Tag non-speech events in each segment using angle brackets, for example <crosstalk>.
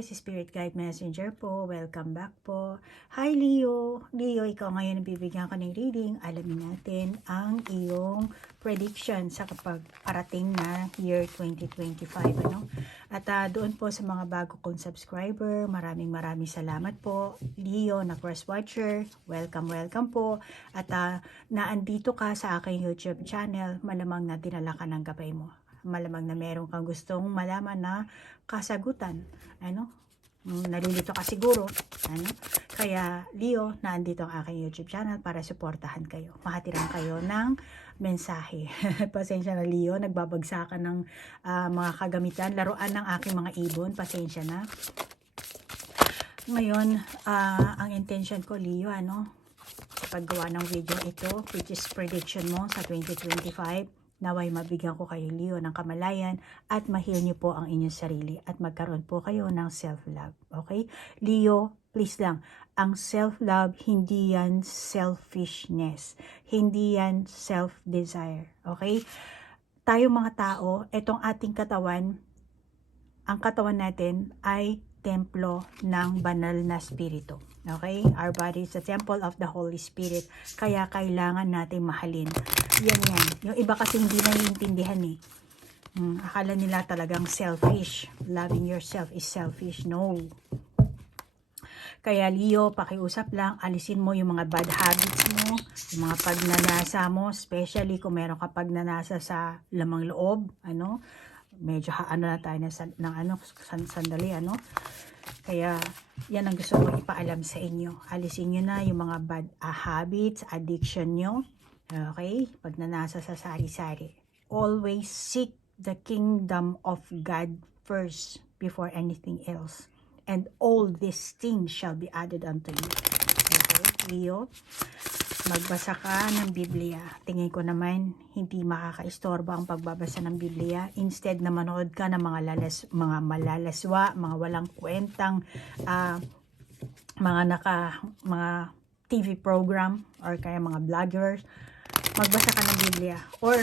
guys, Spirit Guide Messenger po. Welcome back po. Hi Leo. Leo, ikaw ngayon bibigyan ko ng reading. Alamin natin ang iyong prediction sa kapag parating na year 2025. Ano? At ah, doon po sa mga bago kong subscriber, maraming maraming salamat po. Leo na cross watcher, welcome, welcome po. At ah, naandito ka sa aking YouTube channel, malamang na dinala ka ng gabay mo malamang na meron kang gustong malaman na kasagutan. Ano? Mm, Nalilito ka siguro. Ano? Kaya, Leo, naandito ang aking YouTube channel para suportahan kayo. Mahatiran kayo ng mensahe. <laughs> Pasensya na, Leo. Nagbabagsakan ng ah, mga kagamitan. Laruan ng aking mga ibon. Pasensya na. Ngayon, ah, ang intention ko, Leo, ano? paggawa ng video ito, which is prediction mo sa 2025, naway mabigyan ko kayo Leo ng kamalayan at mahil niyo po ang inyong sarili at magkaroon po kayo ng self-love. Okay? Leo, please lang, ang self-love, hindi yan selfishness. Hindi yan self-desire. Okay? Tayo mga tao, itong ating katawan, ang katawan natin ay templo ng banal na spirito. Okay? Our body is a temple of the Holy Spirit. Kaya kailangan natin mahalin. Yan yan. Yung iba kasi hindi naiintindihan eh. Hmm, akala nila talagang selfish. Loving yourself is selfish. No. Kaya Leo, pakiusap lang, alisin mo yung mga bad habits mo, yung mga pagnanasa mo, especially kung meron ka pagnanasa sa lamang loob, ano, medyo ano na tayo na, ng ano, san, sandali, ano. Kaya, yan ang gusto ko ipaalam sa inyo. Alisin nyo na yung mga bad ah, habits, addiction nyo, okay, pagnanasa sa sari-sari. Always seek the kingdom of God first before anything else and all these things shall be added unto you. Okay, Leo, magbasa ka ng Biblia. Tingin ko naman, hindi makakaistorbo ang pagbabasa ng Biblia. Instead na manood ka ng mga, lalas, mga malalaswa, mga walang kwentang, ah, mga naka, mga TV program, or kaya mga vloggers, magbasa ka ng Biblia. Or,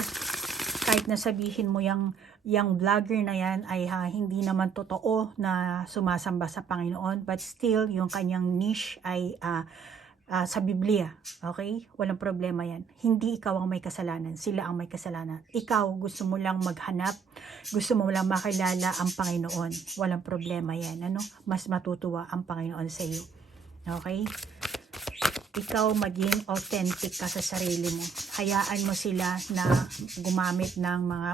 kahit na sabihin mo yung yung vlogger na yan ay ha, hindi naman totoo na sumasamba sa Panginoon but still yung kanyang niche ay ah, ah, sa Biblia. Okay? Walang problema yan. Hindi ikaw ang may kasalanan. Sila ang may kasalanan. Ikaw gusto mo lang maghanap. Gusto mo lang makilala ang Panginoon. Walang problema yan. Ano? Mas matutuwa ang Panginoon sa iyo. Okay? ikaw maging authentic ka sa sarili mo. Hayaan mo sila na gumamit ng mga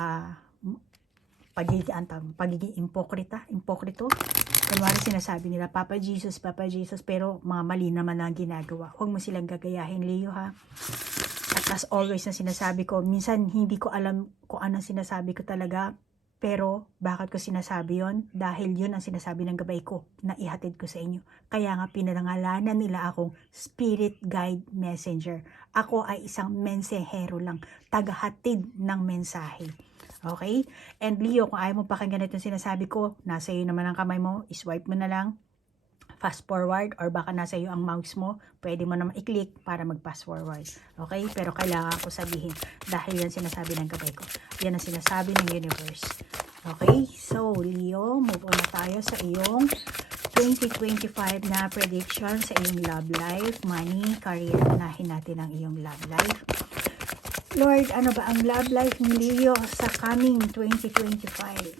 ah, pagiging, antang, pagiging impokrita, impokrito. Kunwari sinasabi nila, Papa Jesus, Papa Jesus, pero mga mali naman ang ginagawa. Huwag mo silang gagayahin, Leo, ha? At as always na sinasabi ko, minsan hindi ko alam kung anong sinasabi ko talaga, pero bakit ko sinasabi yon? Dahil yun ang sinasabi ng gabay ko na ihatid ko sa inyo. Kaya nga pinangalanan nila akong Spirit Guide Messenger. Ako ay isang mensahero lang, tagahatid ng mensahe. Okay? And Leo, kung ayaw mo pakinggan itong sinasabi ko, nasa iyo naman ang kamay mo, iswipe mo na lang, fast forward or baka nasa iyo ang mouse mo, pwede mo naman i-click para mag-fast forward. Okay? Pero kailangan ko sabihin dahil yan sinasabi ng gabay ko. Yan ang sinasabi ng universe. Okay? So, Leo, move on na tayo sa iyong 2025 na prediction sa iyong love life, money, career. Unahin natin ang iyong love life. Lord, ano ba ang love life ni Leo sa coming 2025?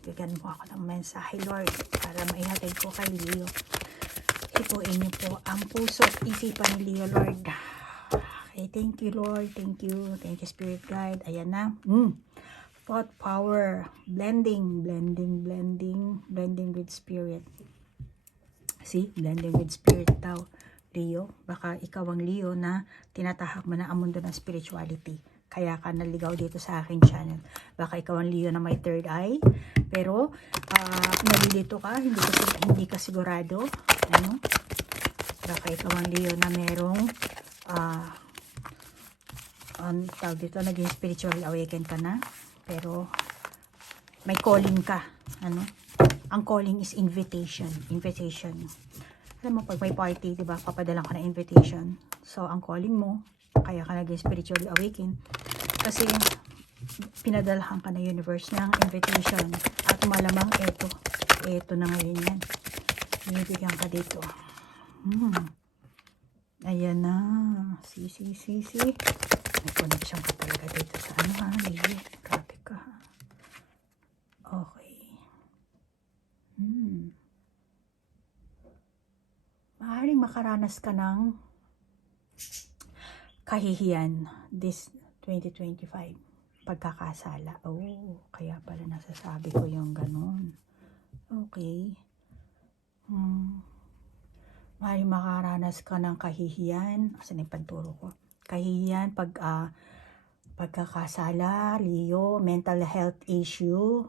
Bigyan mo ako ng mensahe, Lord, para maihatid ko kay Leo. Ipuin niyo po ang puso at isipan ni Leo, Lord. Okay, thank you, Lord. Thank you. Thank you, Spirit Guide. Ayan na. Mm. Thought power. Blending, blending, blending, blending with Spirit. See? Blending with Spirit daw. Leo, baka ikaw ang Leo na tinatahak mo na ang mundo ng spirituality. Kaya ka naligaw dito sa aking channel. Baka ikaw ang Leo na may third eye. Pero, ah, nalilito ka. Hindi ka, hindi ka sigurado. Ano? Baka ikaw ang Leo na merong ah, ang tawag dito, naging spiritually awakened ka na. Pero, may calling ka. Ano? Ang calling is invitation. Invitation. Alam mo, pag may party, di ba, papadalang ka na invitation. So, ang calling mo, kaya ka naging spiritually awakened. Kasi, pinadalahan ka na universe ng invitation. At malamang ito, eto na ngayon yan. Binibigyan ka dito. Hmm. Ayan na. Si, si, si, si. May connection ka talaga dito sa ano ha. Lili. Grabe ka ha. Okay. Hmm. Maaaring makaranas ka ng kahihiyan this 2025 pagkakasala. Oh, kaya pala nasasabi ko yung ganun. Okay. Hmm. Maaaring makaranas ka ng kahihiyan. Asan yung panturo ko? Kahihiyan pag ah, pagkakasala, Leo, mental health issue.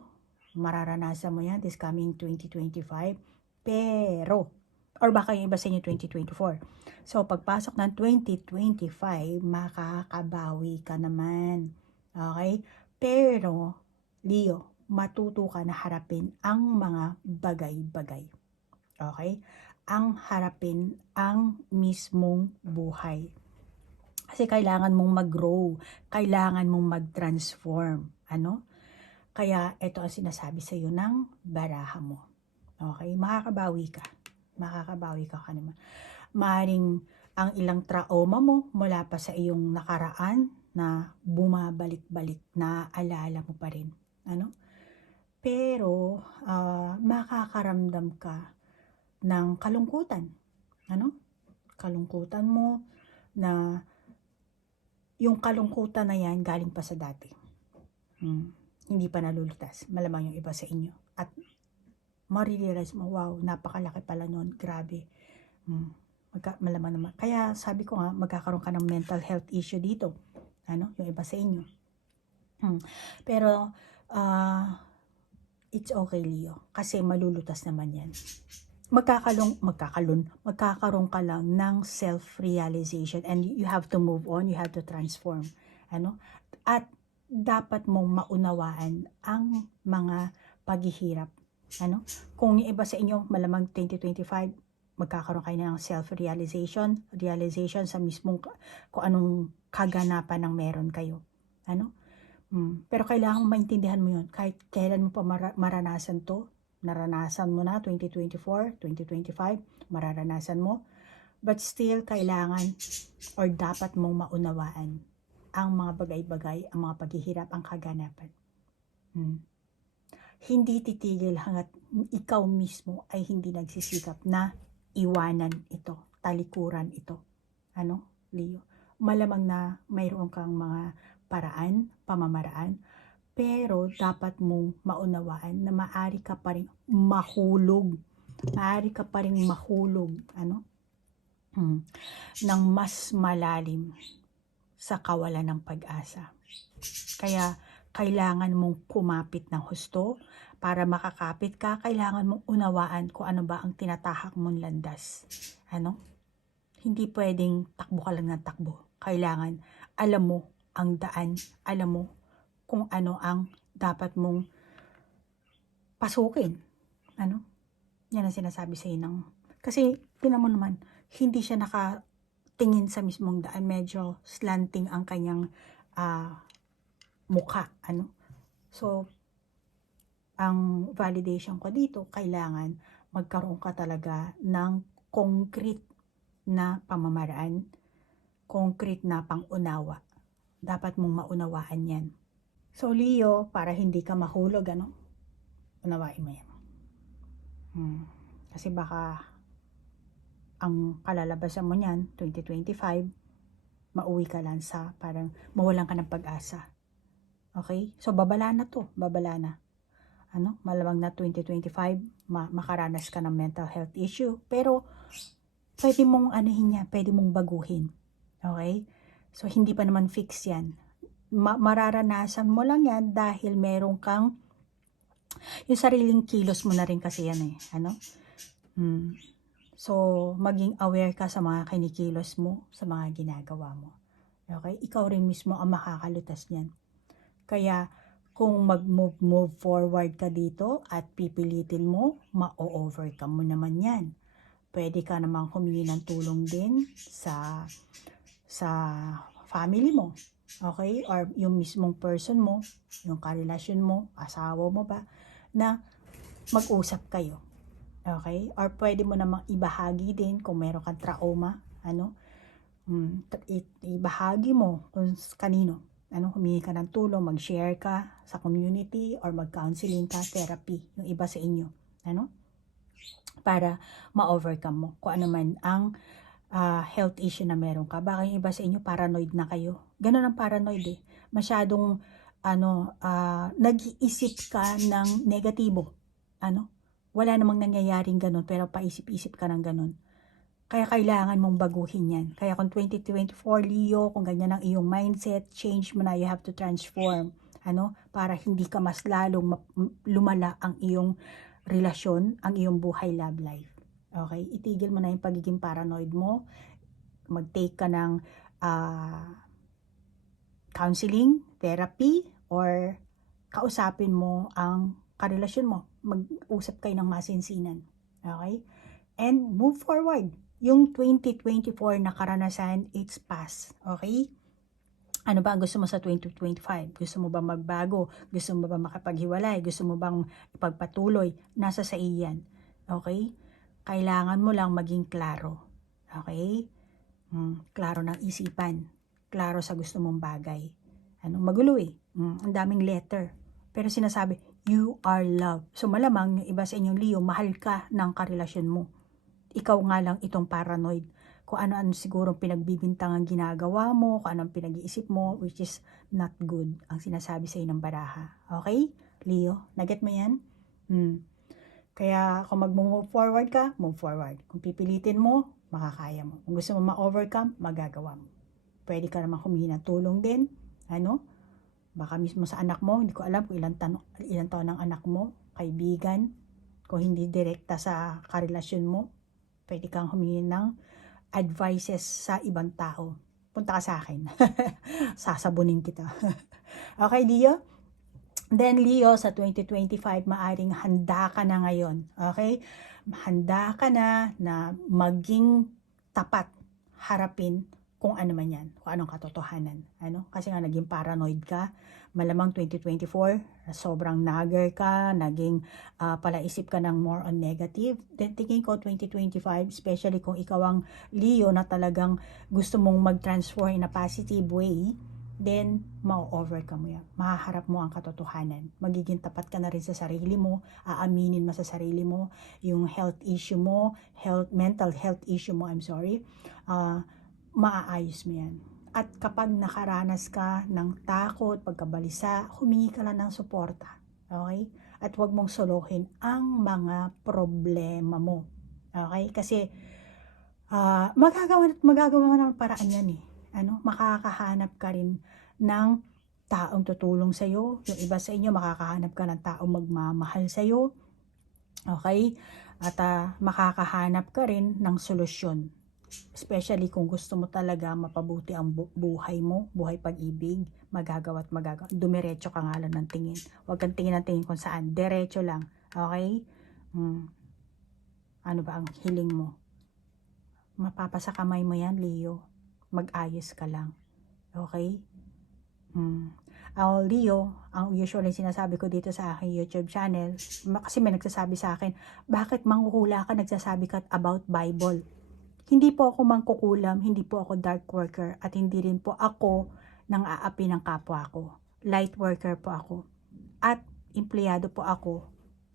Mararanasan mo yan this coming 2025. Pero, or baka yung iba sa inyo 2024. So, pagpasok ng 2025, makakabawi ka naman. Okay? Pero, Leo, matuto ka na harapin ang mga bagay-bagay. Okay? Ang harapin ang mismong buhay. Kasi kailangan mong mag-grow. Kailangan mong mag-transform. Ano? Kaya, ito ang sinasabi sa iyo ng baraha mo. Okay? Makakabawi ka. Makakabawi ka ka naman. Maring ang ilang trauma mo mula pa sa iyong nakaraan na bumabalik-balik na alala mo pa rin. Ano? Pero ah, makakaramdam ka ng kalungkutan. Ano? Kalungkutan mo na yung kalungkutan na yan galing pa sa dati. Hmm. Hindi pa nalulutas. Malamang yung iba sa inyo. At marirealize mo, wow, napakalaki pala nun. Grabe. Hmm. Magka, malamang naman. Kaya sabi ko nga, magkakaroon ka ng mental health issue dito. Ano? Yung iba sa inyo. Hmm. Pero, ah, it's okay, Leo. Kasi malulutas naman yan. Magkakalong, magkakalon, magkakaroon ka lang ng self-realization and you have to move on, you have to transform. Ano? At dapat mong maunawaan ang mga paghihirap. Ano? Kung yung iba sa inyo, malamang 2025, magkakaroon kayo ng self-realization, realization sa mismong kung anong kaganapan ng meron kayo. Ano? Mm. Pero kailangan maintindihan mo yun. Kahit kailan mo pa mara- maranasan to, naranasan mo na 2024, 2025, mararanasan mo. But still, kailangan or dapat mong maunawaan ang mga bagay-bagay, ang mga paghihirap, ang kaganapan. Hmm. Hindi titigil hanggat ikaw mismo ay hindi nagsisikap na iwanan ito, talikuran ito. Ano, Leo? Malamang na mayroon kang mga paraan, pamamaraan, pero dapat mong maunawaan na maari ka pa rin mahulog. Maari ka pa rin mahulog, ano? Hmm. Ng mas malalim sa kawalan ng pag-asa. Kaya kailangan mong kumapit ng husto para makakapit ka, kailangan mong unawaan kung ano ba ang tinatahak mong landas. Ano? Hindi pwedeng takbo ka lang ng takbo. Kailangan alam mo ang daan, alam mo kung ano ang dapat mong pasukin. Ano? Yan ang sinasabi sa ng kasi tinan mo naman, hindi siya nakatingin sa mismong daan. Medyo slanting ang kanyang ah, mukha. Ano? So, ang validation ko dito, kailangan magkaroon ka talaga ng concrete na pamamaraan, concrete na pangunawa. Dapat mong maunawaan yan. So, Leo, para hindi ka mahulog, ano? Unawain mo yan. Hmm. Kasi baka ang kalalabasan mo niyan, 2025, mauwi ka lang sa parang mawalan ka ng pag-asa. Okay? So, babala na to. Babala na. Ano? Malamang na 2025, ma- makaranas ka ng mental health issue. Pero, pwede mong anuhin niya, pwede mong baguhin. Okay? So, hindi pa naman fix yan. Ma- mararanasan mo lang yan dahil meron kang yung sariling kilos mo na rin kasi yan eh. Ano? Hmm. So, maging aware ka sa mga kinikilos mo, sa mga ginagawa mo. Okay? Ikaw rin mismo ang makakalutas niyan. Kaya, kung mag-move move forward ka dito at pipilitin mo, ma-overcome mo naman yan. Pwede ka namang humingi ng tulong din sa sa family mo. Okay? Or yung mismong person mo, yung karelasyon mo, asawa mo ba, na mag-usap kayo. Okay? Or pwede mo namang ibahagi din kung meron kang trauma, ano? Mm, ibahagi mo kung kanino. Ano, humingi ka ng tulong, mag-share ka sa community or mag-counseling ka, therapy, yung iba sa inyo. Ano? Para ma-overcome mo kung ano man ang ah, health issue na meron ka. Baka yung iba sa inyo paranoid na kayo. Ganun ang paranoid eh. Masyadong ano, ah, nag-iisip ka ng negatibo. Ano? Wala namang nangyayaring ganun pero paisip-isip ka ng ganun. Kaya kailangan mong baguhin yan. Kaya kung 2024 Leo, kung ganyan ang iyong mindset, change mo na, you have to transform. Ano? Para hindi ka mas lalong lumala ang iyong relasyon, ang iyong buhay love life. Okay? Itigil mo na yung pagiging paranoid mo. Mag-take ka ng ah, counseling, therapy, or kausapin mo ang karelasyon mo. Mag-usap kayo ng masinsinan. Okay? And move forward. Yung 2024 na karanasan, it's past. Okay? Ano ba gusto mo sa 2025? Gusto mo ba magbago? Gusto mo ba makapaghiwalay? Gusto mo bang ipagpatuloy? Nasa sa iyan. Okay? Kailangan mo lang maging klaro. Okay? Mm, klaro ng isipan. Klaro sa gusto mong bagay. Ano, magulo eh. Mm, ang daming letter. Pero sinasabi, you are loved. So malamang iba sa inyong Leo, mahal ka ng karelasyon mo. Ikaw nga lang itong paranoid. Kung ano-ano siguro pinagbibintangan ginagawa mo, kung anong pinag-iisip mo, which is not good ang sinasabi sa ng baraha. Okay? Leo, naget mo yan? Hmm. Kaya kung mag-move forward ka, move forward. Kung pipilitin mo, makakaya mo. Kung gusto mo ma-overcome, magagawa mo. Pwede ka naman humingi ng tulong din. Ano? Baka mismo sa anak mo, hindi ko alam kung ilang, tanong, ilang taon ng anak mo, kaibigan, kung hindi direkta sa karelasyon mo, pwede kang humingi ng advices sa ibang tao. Punta ka sa akin. <laughs> Sasabunin kita. <laughs> okay, Leo? Then, Leo, sa 2025, maaring handa ka na ngayon. Okay? Handa ka na na maging tapat harapin kung ano man yan, kung anong katotohanan. Ano? Kasi nga naging paranoid ka, malamang 2024, sobrang nagger ka, naging ah, palaisip ka ng more on negative. Then tingin ko 2025, especially kung ikaw ang Leo na talagang gusto mong mag-transform in a positive way, then ma-overcome mo yan. Mahaharap mo ang katotohanan. Magiging tapat ka na rin sa sarili mo, aaminin mo sa sarili mo, yung health issue mo, health, mental health issue mo, I'm sorry, ah, maaayos mo yan. At kapag nakaranas ka ng takot, pagkabalisa, humingi ka lang ng suporta. Okay? At huwag mong suluhin ang mga problema mo. Okay? Kasi ah, magagawa magagawa mo ng paraan yan eh. Ano? Makakahanap ka rin ng taong tutulong sa iyo. Yung iba sa inyo makakahanap ka ng taong magmamahal sa iyo. Okay? At ah, makakahanap ka rin ng solusyon especially kung gusto mo talaga mapabuti ang bu- buhay mo, buhay pag-ibig, magagawa at magagawa. Dumiretso ka nga lang ng tingin. Huwag kang tingin ng tingin kung saan. Diretso lang. Okay? Hmm. Ano ba ang hiling mo? Mapapasa kamay mo yan, Leo. Mag-ayos ka lang. Okay? Hmm. Ang Leo, ang usually sinasabi ko dito sa aking YouTube channel, kasi may nagsasabi sa akin, bakit manghuhula ka nagsasabi ka about Bible? Hindi po ako mangkukulam, hindi po ako dark worker, at hindi rin po ako nang aapi ng kapwa ko. Light worker po ako. At empleyado po ako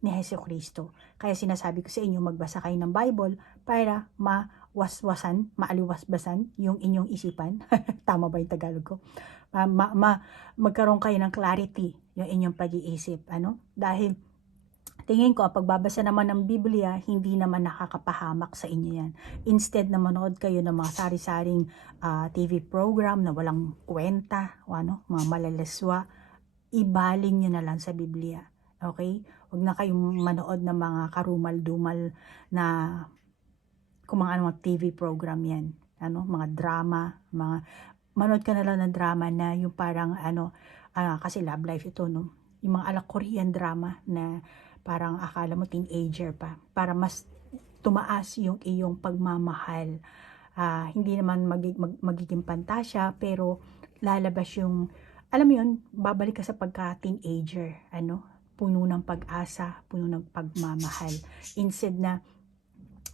ni Heso Kristo. Kaya sinasabi ko sa inyo, magbasa kayo ng Bible para mawaswasan, maaliwasbasan yung inyong isipan. <laughs> Tama ba yung Tagalog ko? Ma, ma, ma- magkaroon kayo ng clarity yung inyong pag-iisip. Ano? Dahil tingin ko, pag babasa naman ng Biblia, hindi naman nakakapahamak sa inyo yan. Instead na manood kayo ng mga sari-saring ah, TV program na walang kwenta, o ano, mga malalaswa, ibaling nyo na lang sa Biblia. Okay? Huwag na kayong manood ng mga karumal-dumal na kung mga ano, TV program yan. Ano, mga drama, mga manood ka na lang ng drama na yung parang ano, ah, kasi love life ito, no? Yung mga ala Korean drama na parang akala mo teenager pa para mas tumaas yung iyong pagmamahal Ah, hindi naman magi- mag- magiging pantasya pero lalabas yung alam mo yun babalik ka sa pagka teenager ano puno ng pag-asa, puno ng pagmamahal. Instead na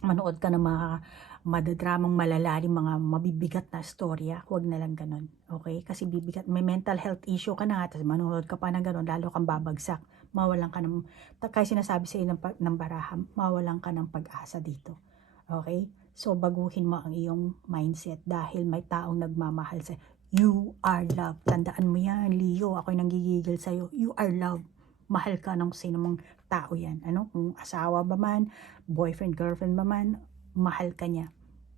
manood ka ng mga madadramang malalalim, mga mabibigat na storya, huwag na lang ganun. Okay? Kasi bibigat, may mental health issue ka na, tapos manonood ka pa ng ganun, lalo kang babagsak. Mawalan ka ng, kaya sinasabi sa ng, pa- ng baraham, mawalan ka ng pag-asa dito. Okay? So, baguhin mo ang iyong mindset dahil may taong nagmamahal sa You are loved. Tandaan mo yan, Leo. Ako'y nanggigigil sa'yo. You are loved. Mahal ka ng sino mong tao yan. Ano? Kung asawa ba man, boyfriend, girlfriend ba man, mahal ka niya.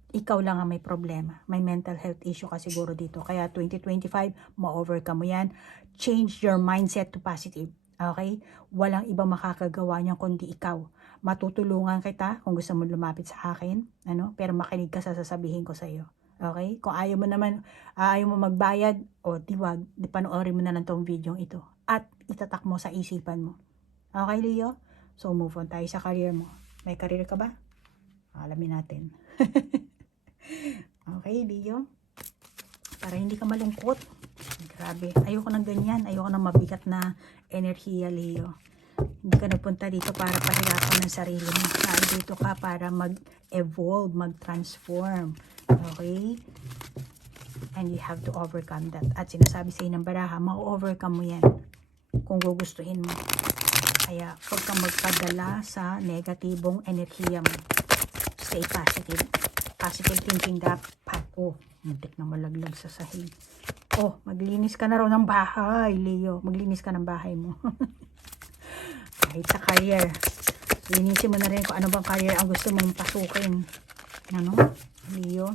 Ikaw lang ang may problema. May mental health issue ka siguro dito. Kaya 2025, ma-overcome mo yan. Change your mindset to positive. Okay? Walang iba makakagawa niyan kundi ikaw. Matutulungan kita kung gusto mo lumapit sa akin. Ano? Pero makinig ka sa sasabihin ko sa iyo. Okay? Kung ayaw mo naman, ah, ayaw mo magbayad, o diwag, di panoorin mo na lang tong video ito. At itatak mo sa isipan mo. Okay, Leo? So, move on tayo sa career mo. May career ka ba? Alamin natin. <laughs> okay, Leo? Para hindi ka malungkot. Grabe. Ayoko ng ganyan. Ayoko ng mabigat na enerhiya, Leo. Hindi ka nagpunta dito para pahirapan ng sarili mo. Dito ka para mag-evolve, mag-transform. Okay? And you have to overcome that. At sinasabi sa ng baraha, ma-overcome mo yan kung gugustuhin mo. Kaya huwag kang magpadala sa negatibong enerhiya mo. Stay positive. Positive thinking dapat. Oh, muntik na malaglag sa sahig. Oh, maglinis ka na raw ng bahay, Leo. Maglinis ka ng bahay mo. <laughs> Kahit sa career. Linisin mo na rin kung ano bang career ang gusto mong pasukin. Ano? Leo.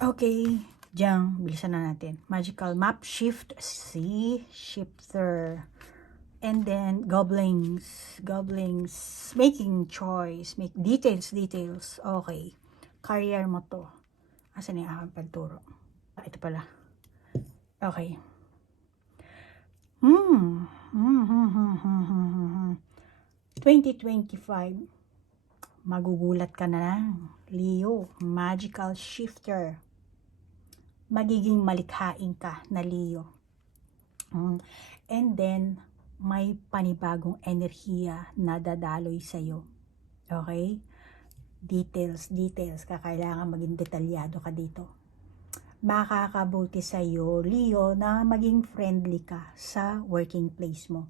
Okay, Diyan, bilisan na natin. Magical map shift C shifter. And then goblins, goblins making choice, make details, details. Okay. Career mo to. Asan yung aking pagturo? Ah, ito pala. Okay. Hmm. Hmm, hmm, hmm, hmm. 2025 magugulat ka na lang. Leo, magical shifter. Magiging malikhain ka na Leo. Mm. And then, may panibagong enerhiya na dadaloy sa'yo. Okay? Details, details. Kakailangan maging detalyado ka dito. Makakabuti sa'yo, Leo, na maging friendly ka sa working place mo.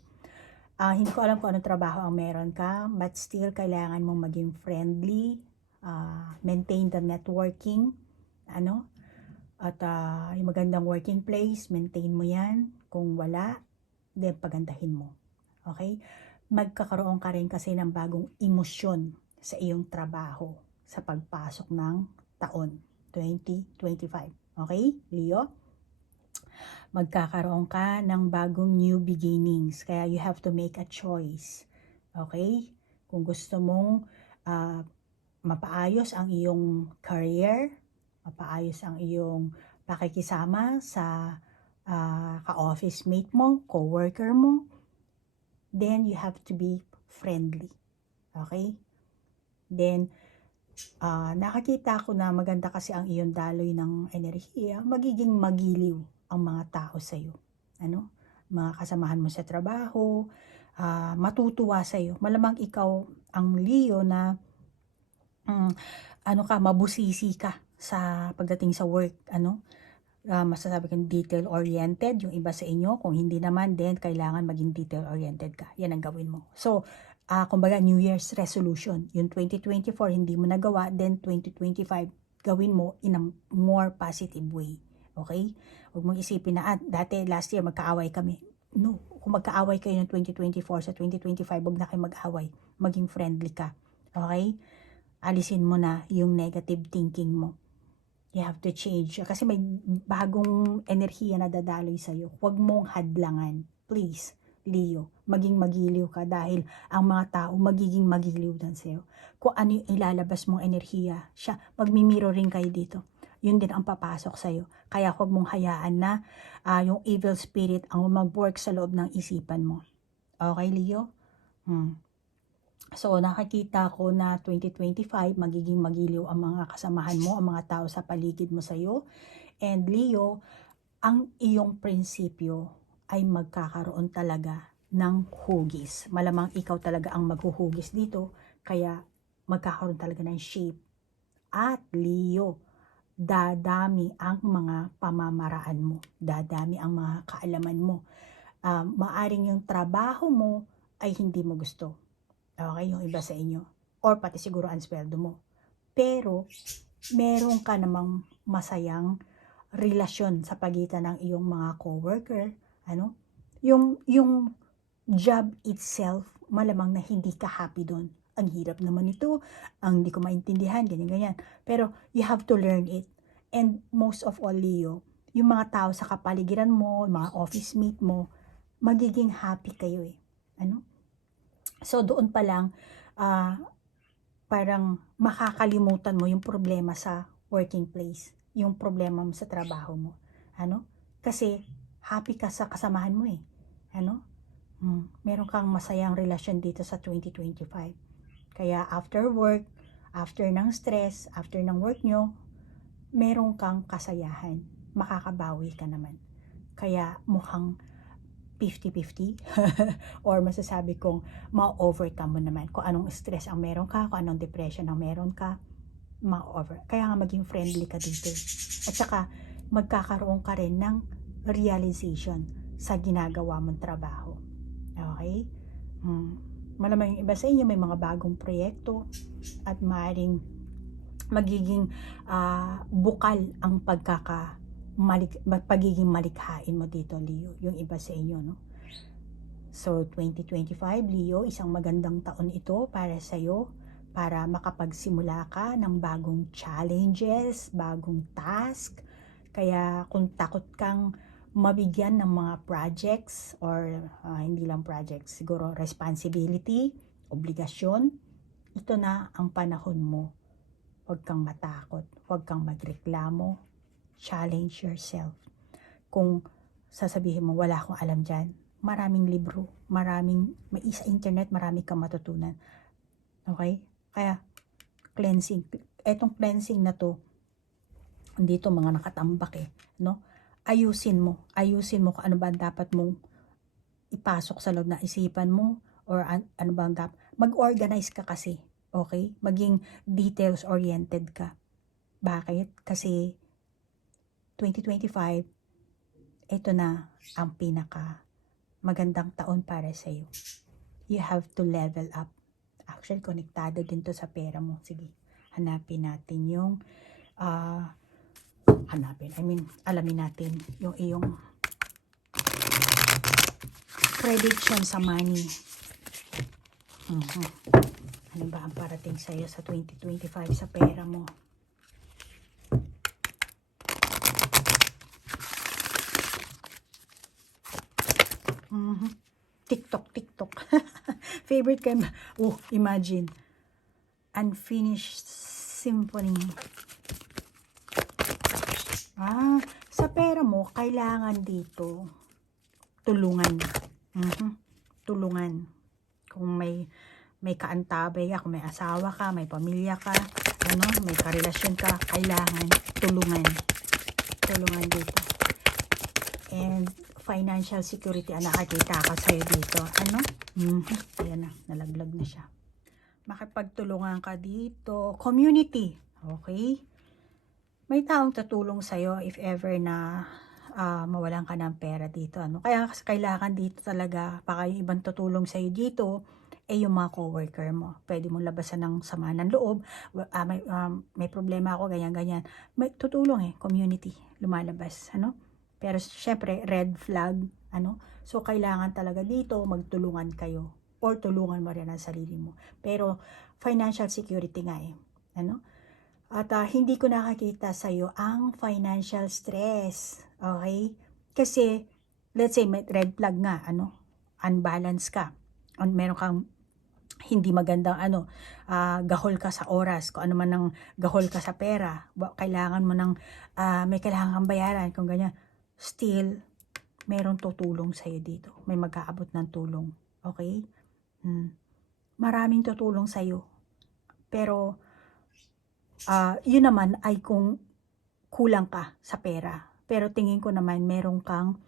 Ah, hindi ko alam kung anong trabaho ang meron ka, but still kailangan mong maging friendly, ah, maintain the networking, ano, at ah, yung magandang working place, maintain mo yan. Kung wala, then pagandahin mo. Okay? Magkakaroon ka rin kasi ng bagong emosyon sa iyong trabaho sa pagpasok ng taon 2025. Okay, Leo? magkakaroon ka ng bagong new beginnings. Kaya you have to make a choice. Okay? Kung gusto mong ah, mapaayos ang iyong career, mapaayos ang iyong pakikisama sa ah, ka-office mate mo, co-worker mo, then you have to be friendly. Okay? Then, ah, nakakita ko na maganda kasi ang iyong daloy ng enerhiya, magiging magiliw ang mga tao sa iyo. Ano? Mga kasamahan mo sa trabaho, ah, matutuwa sa iyo. Malamang ikaw ang Leo na mm, ano ka, mabusisi ka sa pagdating sa work, ano? Ah, masasabi kang detail oriented yung iba sa inyo kung hindi naman then kailangan maging detail oriented ka yan ang gawin mo so ah kumbaga New Year's resolution yung 2024 hindi mo nagawa then 2025 gawin mo in a more positive way okay Huwag mong isipin na, ah, dati last year magkaaway kami. No, kung magkaaway kayo ng 2024 sa 2025, huwag na kayo mag-away. Maging friendly ka. Okay? Alisin mo na yung negative thinking mo. You have to change. Kasi may bagong enerhiya na dadaloy sa'yo. Huwag mong hadlangan. Please, Leo, maging magiliw ka dahil ang mga tao magiging magiliw din sa'yo. Kung ano yung ilalabas mong enerhiya, siya, magmimiro rin kayo dito yun din ang papasok sa'yo. Kaya huwag mong hayaan na ah, yung evil spirit ang mag-work sa loob ng isipan mo. Okay, Leo? Hmm. So, nakakita ko na 2025, magiging magiliw ang mga kasamahan mo, ang mga tao sa paligid mo sa'yo. And Leo, ang iyong prinsipyo ay magkakaroon talaga ng hugis. Malamang ikaw talaga ang maghuhugis dito, kaya magkakaroon talaga ng shape. At Leo, dadami ang mga pamamaraan mo. Dadami ang mga kaalaman mo. Um, maaring yung trabaho mo ay hindi mo gusto. Okay, yung iba sa inyo. Or pati siguro ang sweldo mo. Pero, meron ka namang masayang relasyon sa pagitan ng iyong mga coworker, ano? Yung yung job itself, malamang na hindi ka happy doon. Ang hirap naman ito, ang hindi ko maintindihan, ganyan ganyan. Pero you have to learn it. And most of all, Leo, yung mga tao sa kapaligiran mo, mga office mate mo, magiging happy kayo eh. Ano? So doon pa lang ah, parang makakalimutan mo yung problema sa working place, yung problema mo sa trabaho mo. Ano? Kasi happy ka sa kasamahan mo eh. Ano? Hmm, meron kang masayang relasyon dito sa 2025. Kaya after work, after ng stress, after ng work nyo, meron kang kasayahan. Makakabawi ka naman. Kaya mukhang 50-50 <laughs> or masasabi kong ma-overcome mo naman kung anong stress ang meron ka, kung anong depression ang meron ka, ma-over. Kaya nga maging friendly ka dito. At saka magkakaroon ka rin ng realization sa ginagawa mong trabaho. Okay? Hmm. Malamang yung iba sa inyo may mga bagong proyekto at maaaring magiging ah, bukal ang pagkaka malik, pagiging malikhain mo dito, Leo. Yung iba sa inyo, no? So, 2025, Leo, isang magandang taon ito para sa'yo para makapagsimula ka ng bagong challenges, bagong task. Kaya kung takot kang mabigyan ng mga projects or ah, hindi lang projects, siguro responsibility, obligasyon, ito na ang panahon mo. Huwag kang matakot, huwag kang magreklamo, challenge yourself. Kung sasabihin mo, wala akong alam dyan, maraming libro, maraming, may sa internet, marami kang matutunan. Okay? Kaya, cleansing. Etong cleansing na to, dito mga nakatambak eh, no? Ayusin mo. Ayusin mo kung ano ba dapat mong ipasok sa loob ng isipan mo or an- ano ba ang dapat. Mag-organize ka kasi, okay? Maging details-oriented ka. Bakit? Kasi 2025, ito na ang pinaka magandang taon para sa iyo. You have to level up. Actually, konektado din to sa pera mo. Sige, hanapin natin yung ah, hanapin. I mean, alamin natin yung iyong prediction sa money. Mhm. Ano ba ang parating sa iyo sa 2025 sa pera mo? Favorite yung, <laughs> oh, imagine. Unfinished Symphony. Ah, sa pera mo, kailangan dito tulungan. Mhm. Tulungan. Kung may may kaantabay ka, kung may asawa ka, may pamilya ka, ano, may karelasyon ka, kailangan tulungan. Tulungan financial security ang nakakita ka sa'yo dito. Ano? Mhm. Ayan na, nalaglag na siya. Makipagtulungan ka dito. Community. Okay? May taong tutulong sa'yo if ever na ah, mawalan ka ng pera dito. Ano? Kaya kailangan dito talaga, baka yung ibang tutulong sa'yo dito, eh yung mga coworker mo. Pwede mong labasan ng sama ng loob. Ah, may, um, may problema ako, ganyan-ganyan. May tutulong eh, community, lumalabas. Ano? Pero syempre, red flag, ano? So, kailangan talaga dito magtulungan kayo or tulungan mo rin ang sarili mo. Pero, financial security nga eh. Ano? At ah, hindi ko nakakita sa iyo ang financial stress. Okay? Kasi, let's say, may red flag nga, ano? Unbalance ka. On, meron kang hindi magandang ano, ah, gahol ka sa oras, kung ano man ang gahol ka sa pera, kailangan mo ng, ah, may kailangan kang bayaran, kung ganyan, still, merong tutulong sa'yo dito. May mag-aabot ng tulong. Okay? Hmm. Maraming tutulong sa'yo. Pero, ah, yun naman ay kung kulang ka sa pera. Pero tingin ko naman meron kang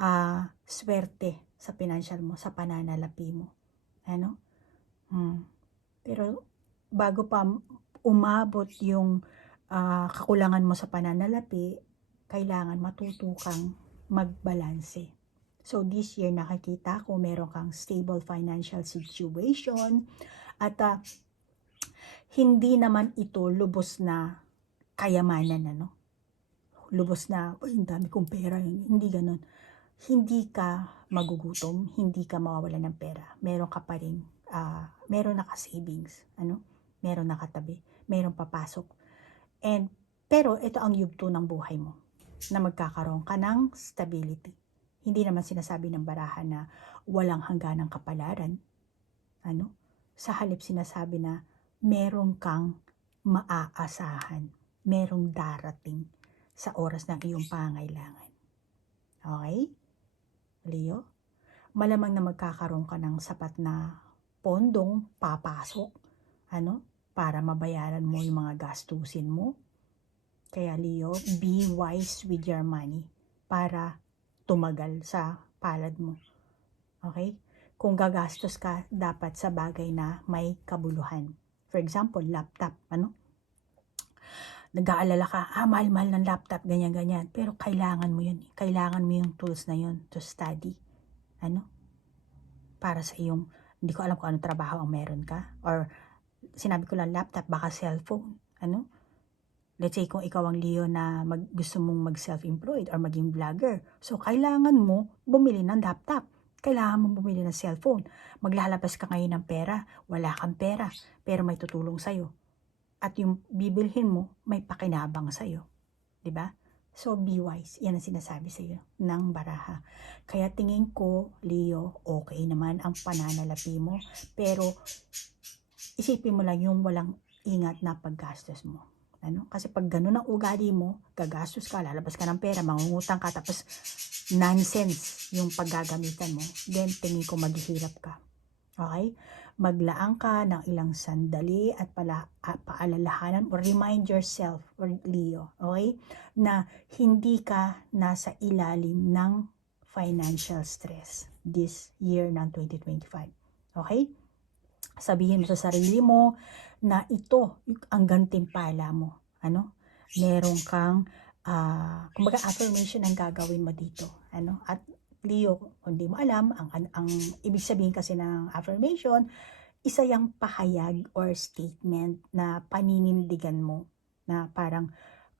ah, swerte sa financial mo, sa pananalapi mo. Ano? Hmm. Pero bago pa umabot yung ah, kakulangan mo sa pananalapi, kailangan matuto kang magbalanse. So this year nakikita ko meron kang stable financial situation at ah, hindi naman ito lubos na kayamanan ano. Lubos na, "Uy, ang dami kong pera. Hindi ganun. Hindi ka magugutom, hindi ka mawawalan ng pera. Meron ka pa rin, ah, meron naka-savings, ano? Meron nakatabi, meron papasok. And, pero ito ang yugto ng buhay mo na magkakaroon ka ng stability. Hindi naman sinasabi ng barahan na walang hangganang kapalaran. Ano? Sa halip sinasabi na meron kang maaasahan, merong darating sa oras ng iyong pangailangan. Okay? Leo? Malamang na magkakaroon ka ng sapat na pondong papasok, ano, para mabayaran mo yung mga gastusin mo. Kaya Leo, be wise with your money para tumagal sa palad mo. Okay? Kung gagastos ka, dapat sa bagay na may kabuluhan. For example, laptop, ano? Nag-aalala ka, ah, mahal-mahal ng laptop, ganyan-ganyan. Pero kailangan mo yun. Kailangan mo yung tools na yun to study. Ano? Para sa iyong, hindi ko alam kung anong trabaho ang meron ka. Or, sinabi ko lang laptop, baka cellphone. Ano? Let's say kung ikaw ang Leo na mag, gusto mong mag-self-employed or maging vlogger. So, kailangan mo bumili ng laptop. Kailangan mo bumili ng cellphone. Maglalabas ka ngayon ng pera. Wala kang pera. Pero may tutulong sa'yo. At yung bibilhin mo, may pakinabang sa'yo. ba? So, be wise. Yan ang sinasabi sa'yo ng baraha. Kaya tingin ko, Leo, okay naman ang pananalapi mo. Pero, isipin mo lang yung walang ingat na paggastos mo. Ano? Kasi pag ganun ang ugali mo, gagastos ka, lalabas ka ng pera, mangungutang ka, tapos nonsense yung paggagamitan mo, then tingin ko maghihirap ka. Okay? Maglaan ka ng ilang sandali at pala, at paalalahanan or remind yourself, or Leo, okay? Na hindi ka nasa ilalim ng financial stress this year ng 2025. Okay? Sabihin mo sa sarili mo na ito ang gantimpala mo. Ano? Meron kang ah kumbaga affirmation ang gagawin mo dito. Ano? At Leo, kung di mo alam, ang, ang, ang ibig sabihin kasi ng affirmation, isa yung pahayag or statement na paninindigan mo na parang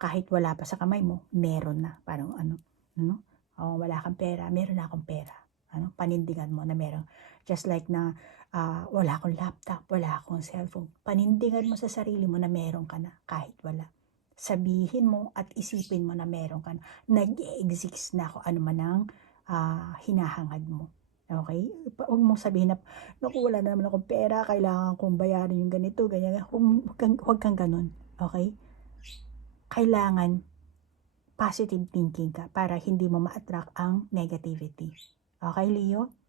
kahit wala pa sa kamay mo, meron na. Parang ano, ano? O, wala kang pera, meron na akong pera. Ano? Panindigan mo na meron. Just like na ah, wala akong laptop, wala akong cellphone. Panindigan mo sa sarili mo na meron ka na kahit wala. Sabihin mo at isipin mo na meron ka na. Nag-exist na ako ano man ang ah, hinahangad mo. Okay? Huwag mong sabihin na, naku, wala na naman akong pera, kailangan kong bayaran yung ganito, ganyan. Huwag kang, huwag kang ganun. Okay? Kailangan positive thinking ka para hindi mo ma-attract ang negativity. Okay, Leo?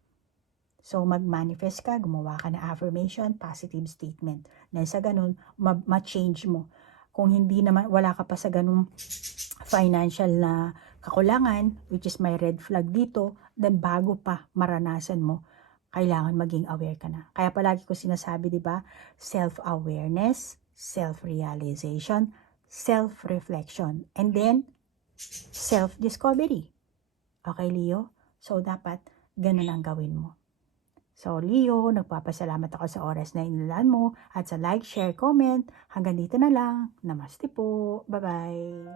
So, mag-manifest ka, gumawa ka ng affirmation, positive statement. Dahil sa ganun, ma- ma-change mo. Kung hindi naman, wala ka pa sa ganung financial na kakulangan, which is may red flag dito, then bago pa maranasan mo, kailangan maging aware ka na. Kaya palagi ko sinasabi, di ba, self-awareness, self-realization, self-reflection, and then, self-discovery. Okay, Leo? So, dapat ganun ang gawin mo. So, Leo, nagpapasalamat ako sa oras na inilaan mo at sa like, share, comment. Hanggang dito na lang. Namaste po. Bye-bye.